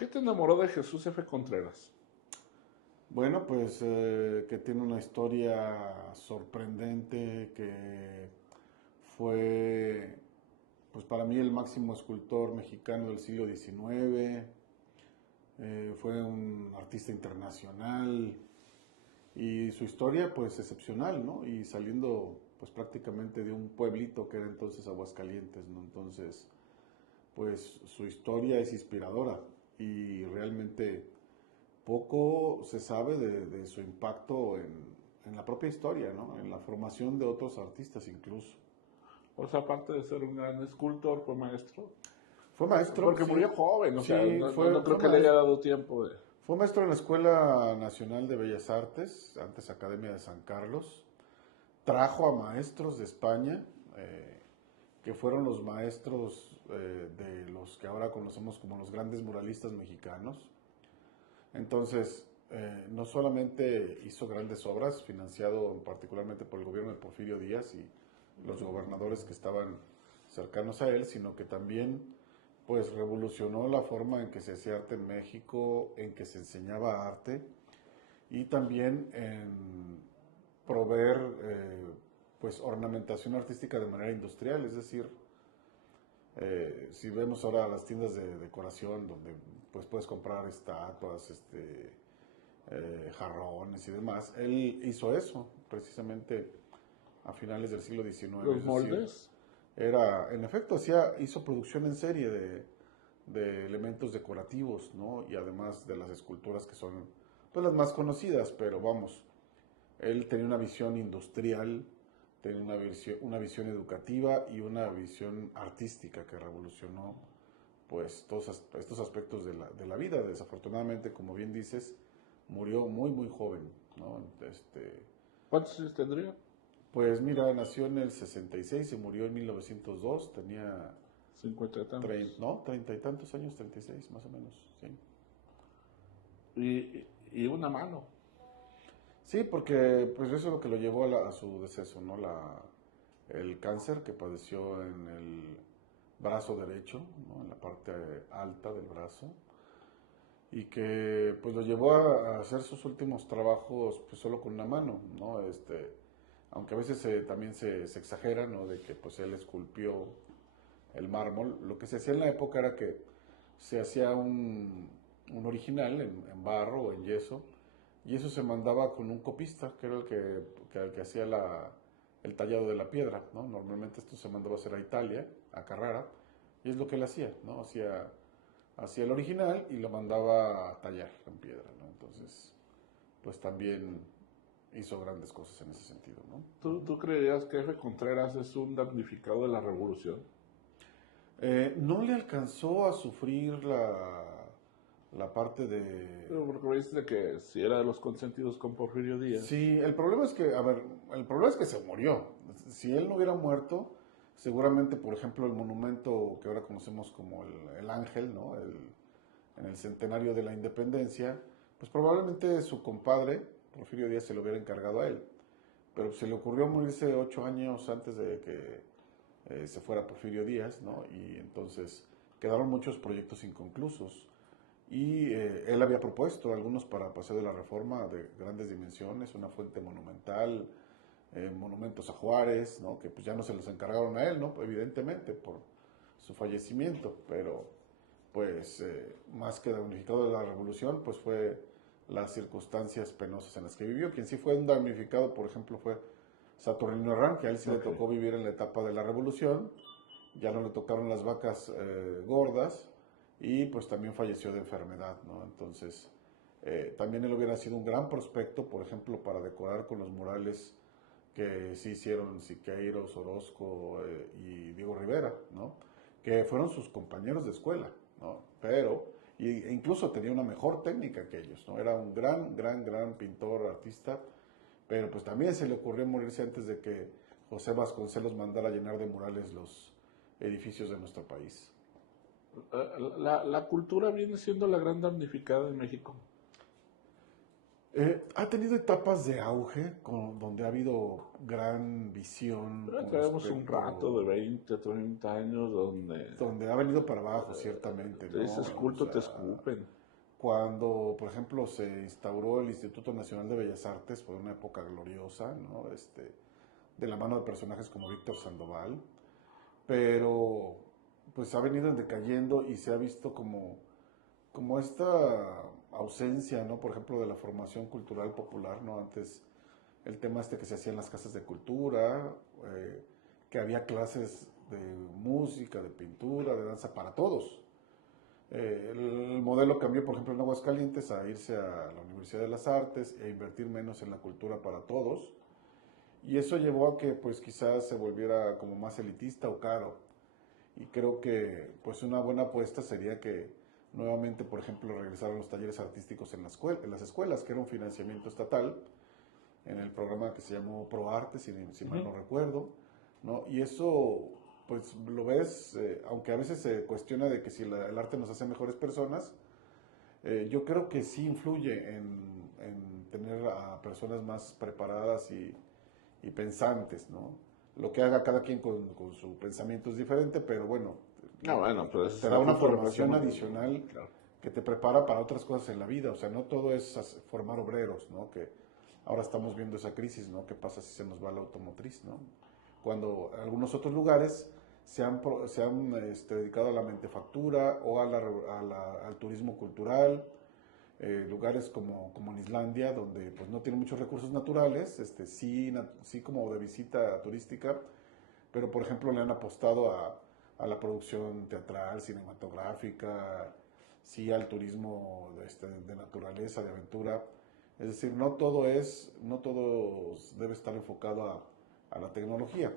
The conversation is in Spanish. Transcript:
¿Qué te enamoró de Jesús F. Contreras? Bueno, pues que tiene una historia sorprendente, que fue, pues para mí el máximo escultor mexicano del siglo XIX, fue un artista internacional y su historia pues excepcional, ¿no? Y saliendo pues prácticamente de un pueblito que era entonces Aguascalientes, ¿no? Entonces, pues su historia es inspiradora y realmente poco se sabe de su impacto en la propia historia, ¿no? En la formación de otros artistas incluso. O sea, aparte de ser un gran escultor, fue maestro. Fue maestro, Porque murió sí, joven, o sea, sí, no creo fue que le haya maestro. dado tiempo de... Fue maestro en la Escuela Nacional de Bellas Artes, antes Academia de San Carlos. Trajo a maestros de España, que fueron los maestros de los que ahora conocemos como los grandes muralistas mexicanos. Entonces, no solamente hizo grandes obras, financiado particularmente por el gobierno de Porfirio Díaz y los gobernadores que estaban cercanos a él, sino que también pues revolucionó la forma en que se hacía arte en México, en que se enseñaba arte y también en proveer pues ornamentación artística de manera industrial, es decir, si vemos ahora las tiendas de decoración donde pues puedes comprar estatuas, jarrones y demás, él hizo eso precisamente a finales del siglo XIX, Los es decir, moldes. en efecto, hizo producción en serie de elementos decorativos, ¿no? Y además de las esculturas que son pues las más conocidas, pero vamos, él tenía una visión industrial, tenía una visión educativa y una visión artística que revolucionó pues todos estos aspectos de la vida. Desafortunadamente, como bien dices, murió muy muy joven, ¿no? ¿Cuántos años tendría? Pues mira, nació en el 66, se murió en 1902, tenía 50 y tantos. ¿no? 30 y tantos años, 36 más o menos, sí. Y una mano. Sí, porque pues eso es lo que lo llevó a su deceso, ¿no? El cáncer que padeció en el brazo derecho, ¿no? En la parte alta del brazo, y que pues lo llevó a hacer sus últimos trabajos pues solo con una mano, ¿no? Aunque a veces también se exagera, ¿no? De que pues él esculpió el mármol. Lo que se hacía en la época era que se hacía un original en barro o en yeso, y eso se mandaba con un copista, que era el que hacía el tallado de la piedra, ¿no? Normalmente esto se mandaba a hacer a Italia, a Carrara, y es lo que él hacía, ¿no? Hacía el original y lo mandaba a tallar en piedra, ¿no? Entonces, pues también hizo grandes cosas en ese sentido, ¿no? ¿Tú creerías que F. Contreras es un damnificado de la revolución? No le alcanzó a sufrir la parte Pero de... porque me dices de que si era de los consentidos con Porfirio Díaz. Sí, el problema es que, a ver, el problema es que se murió. Si él no hubiera muerto, seguramente, por ejemplo, el monumento que ahora conocemos como el Ángel, ¿no? En el centenario de la independencia, pues probablemente su compadre, Porfirio Díaz, se lo hubiera encargado a él. Pero se le ocurrió morirse 8 años antes de que se fuera Porfirio Díaz, ¿no? Y entonces quedaron muchos proyectos inconclusos. Y él había propuesto algunos para Paseo de la Reforma de grandes dimensiones, una fuente monumental, monumentos a Juárez, ¿no? Que pues ya no se los encargaron a él, ¿no? Evidentemente por su fallecimiento, pero pues más que damnificado de la revolución, pues fue las circunstancias penosas en las que vivió. Quien sí fue un damnificado, por ejemplo, fue Saturnino Herrán, que a él sí le Ok. tocó vivir en la etapa de la revolución, ya no le tocaron las vacas gordas y pues también falleció de enfermedad, ¿no? Entonces, también él hubiera sido un gran prospecto, por ejemplo, para decorar con los murales que sí hicieron Siqueiros, Orozco y Diego Rivera, ¿no? Que fueron sus compañeros de escuela, ¿no? Pero, incluso tenía una mejor técnica que ellos, ¿no? Era un gran pintor, artista, pero pues también se le ocurrió morirse antes de que José Vasconcelos mandara llenar de murales los edificios de nuestro país. La cultura viene siendo la gran damnificada en México. Ha tenido etapas de auge donde ha habido gran visión Pero con tenemos un rato de respecto, 20, 30 años donde ha venido para abajo ciertamente, te ¿no? dices O culto, te sea, escupen. cuando, por ejemplo, se instauró el Instituto Nacional de Bellas Artes, fue una época gloriosa, ¿no? De la mano de personajes como Víctor Sandoval, pero pues ha venido decayendo y se ha visto como esta ausencia, ¿no? Por ejemplo, de la formación cultural popular, ¿no? Antes el tema que se hacía en las casas de cultura, que había clases de música, de pintura, de danza para todos. El modelo cambió, por ejemplo, en Aguascalientes a irse a la Universidad de las Artes e invertir menos en la cultura para todos. Y eso llevó a que pues quizás se volviera como más elitista o caro. Y creo que pues una buena apuesta sería que nuevamente, por ejemplo, regresaran los talleres artísticos en las escuelas, que era un financiamiento estatal, en el programa que se llamó ProArte, si mal no recuerdo, ¿no? Y eso, pues lo ves, aunque a veces se cuestiona de que si el arte nos hace mejores personas, yo creo que sí influye en tener a personas más preparadas y pensantes, ¿no? Lo que haga cada quien con su pensamiento es diferente, pero bueno, Ah, bueno, pues te da la una formación, formación adicional claro. que te prepara para otras cosas en la vida. O sea, no todo es formar obreros, ¿no? Que ahora estamos viendo esa crisis, ¿no? ¿Qué pasa si se nos va la automotriz, ¿no? Cuando algunos otros lugares se han dedicado a la mentefactura o al turismo cultural, lugares como en Islandia, donde pues no tienen muchos recursos naturales, sí como de visita turística, pero por ejemplo le han apostado a la producción teatral, cinematográfica, sí al turismo de naturaleza, de aventura. Es decir, no todo debe estar enfocado a la tecnología.